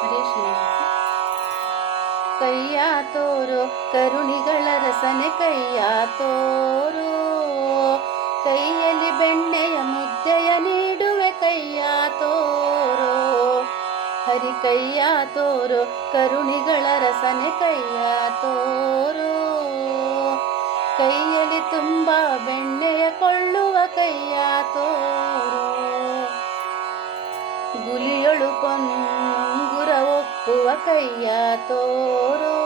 ಹರೇ ಶ್ರೀನಿವಾಸ. ಕೈಯ ತೋರೋ ಕರುಣಿಗಳ ರಸನೆ ಕೈಯ ತೋರೋ, ಕೈಯಲ್ಲಿ ಬೆಣ್ಣೆಯ ಮುದ್ದೆಯ ನೀಡುವೆ ಕೈಯ ತೋರೋ. ಹರಿ ಕೈಯ ತೋರೋ ಕರುಣಿಗಳ ರಸನೆ ಕೈಯ ತೋರೋ, ಕೈಯಲ್ಲಿ ತುಂಬ ಬೆಣ್ಣೆಯ ಕೊಳ್ಳುವ ಕೈಯ ತೋರೋ. ಗುಲಿಯೊಳು ಪೊನ್ನುಂಗುರ ಒಪ್ಪುವ ಕೈಯ ತೋರೋ,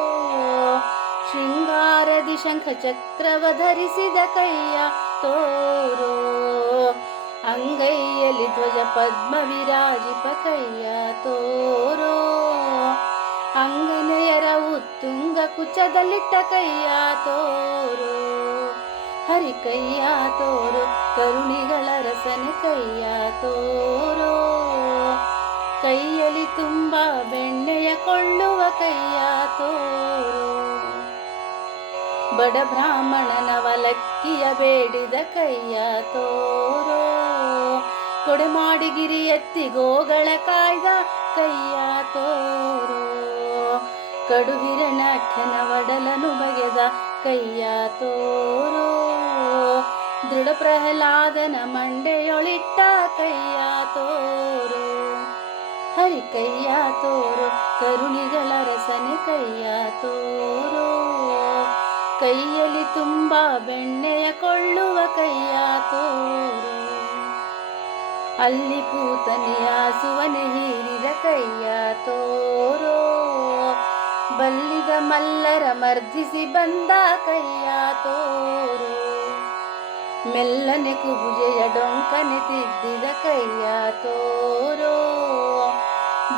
ಶೃಂಗಾರದಿ ಶಂಖ ಚಕ್ರವ ಧರಿಸಿದ ಕೈಯ ತೋರೋ. ಅಂಗೈಯಲ್ಲಿ ಧ್ವಜ ಪದ್ಮ ವಿರಾಜಿಪ ಕೈಯ ತೋರೋ, ಅಂಗನೆಯರ ಉತ್ತುಂಗ ಕುಚದಲ್ಲಿಟ್ಟ ಕೈಯ ತೋರೋ. ಹರಿ ಕೈಯ ತೋರೋ ಕರುಣಿಗಳ ರಸನೆ ಕೈಯ ತೋರೋ, ಕೈಯಲ್ಲಿ ತುಂಬ ಬೆಣ್ಣೆಯ ಕೊಳ್ಳುವ ಕೈಯ ತೋರೋ. ಬಡ ಬ್ರಾಹ್ಮಣನವಲಕ್ಕಿಯ ಬೇಡಿದ ಕೈಯ ತೋರೋ, ಕೊಡೆ ಮಾಡಿ ಗಿರಿ ಎತ್ತಿ ಗೋಗಳ ಕಾಯ್ದ ಕೈಯ ತೋರೋ. ಕಡು ಹಿರಣ್ಯಾಕ್ಷನ ಒಡಲನು ಬಗೆದ ಕೈಯ ತೋರೋ, ದೃಢ ಪ್ರಹ್ಲಾದನ ಮಂಡೆಯೊಳಿಟ್ಟ ಕೈಯ ತೋರೋ. ಹರಿ ಕೈಯ ತೋರೋ ಕರುಣಿಗಳ ರಸನೆ ಕೈಯ ತೋರೋ, ಕೈಯಲ್ಲಿ ತುಂಬ ಬೆಣ್ಣೆಯ ಕೊಳ್ಳುವ ಕೈಯ ತೋರೋ. ಅಲ್ಲಿ ಪೂತನೆಯ ಸುವನೆ ಹೀರಿದ ಕೈಯ ತೋರೋ, ಬಲ್ಲಿದ ಮಲ್ಲರ ಮರ್ದಿಸಿ ಬಂದ ಕೈಯ ತೋರೋ. ಮೆಲ್ಲನೆ ಕುಬುಜೆಯ ಡೊಂಕನೆ ತಿದ್ದಿದ ಕೈಯ ತೋರೋ,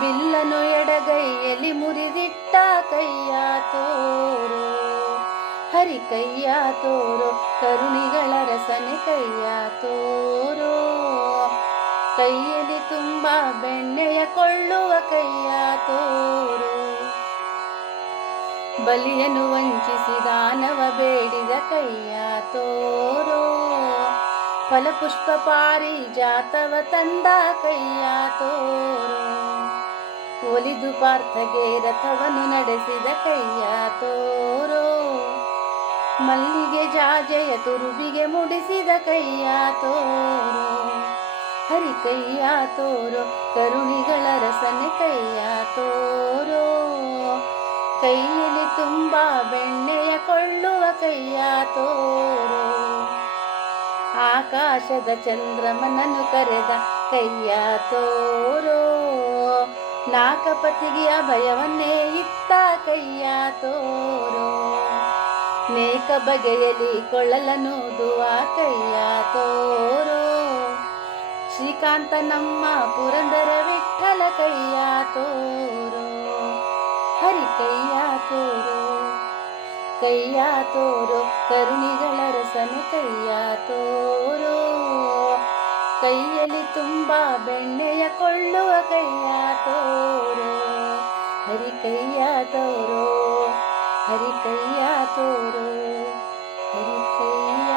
ಬಿಲ್ಲನು ಎಡಗೈಯಲ್ಲಿ ಮುರಿದಿಟ್ಟ ಕೈಯ ತೋರೋ. ಹರಿ ಕೈಯ ತೋರೋ ಕರುಣಿಗಳ ರಸನೆ ಕೈಯ ತೋರೋ, ಕೈಯಲ್ಲಿ ತುಂಬ ಬೆಣ್ಣೆಯ ಕೊಳ್ಳುವ ಕೈಯ ತೋರೋ. ಬಲಿಯನು ವಂಚಿಸಿ ದಾನವ ಬೇಡಿದ ಕೈಯ ತೋರೋ, ಫಲಪುಷ್ಪ ಪಾರಿಜಾತವ ತಂದ ಕೈಯ ತೋರೋ. ಒಲಿದು ಪಾರ್ಥಗೆ ರಥವನ್ನು ನಡೆಸಿದ ಕೈಯ ತೋರೋ, ಮಲ್ಲಿಗೆ ಜಾಜೆಯ ತುರುಬಿಗೆ ಮುಡಿಸಿದ ಕೈಯ ತೋರೋ. ಹರಿ ಕೈಯ ತೋರೋ ಕರುಣಿಗಳ ರಸನೆ ಕೈಯ ತೋರೋ, ಕೈಯಲ್ಲಿ ತುಂಬ ಬೆಣ್ಣೆಯ ಕೊಳ್ಳುವ ಕೈಯ ತೋರೋ. ಆಕಾಶದ ಚಂದ್ರಮನನ್ನು ಕರೆದ ಕೈಯ ತೋರೋ, ನಾಕಪತಿಗೆ ಅಭಯವನ್ನೇ ಇತ್ತ ಕೈಯ ತೋರೋ. ನೇಕ ಬಗೆಯಲಿ ಕೊಳ್ಳಲನೂದುವ ಕೈಯ ತೋರೋ, ಶ್ರೀಕಾಂತ ನಮ್ಮ ಪುರಂದರ ವಿಠಲ ಕೈಯ ತೋರೋ. ಹರಿ ಕೈಯ ತೋರೋ ಕೈಯ ತೋರೋ ಕರುಣಿಗಳ ರಸನೆ ಕೈಯ ತೋರೋ, ಕೈಯಲ್ಲಿ ತುಂಬ ಬೆಣ್ಣೆಯ ಕೊಳ್ಳುವ ಕೈಯ ತೋರೋ. ಹರಿ ಕೈಯ ತೋರೋ ಹರಿ ಕೈಯ ತೋರೋ ಹರಿ ಕೈಯ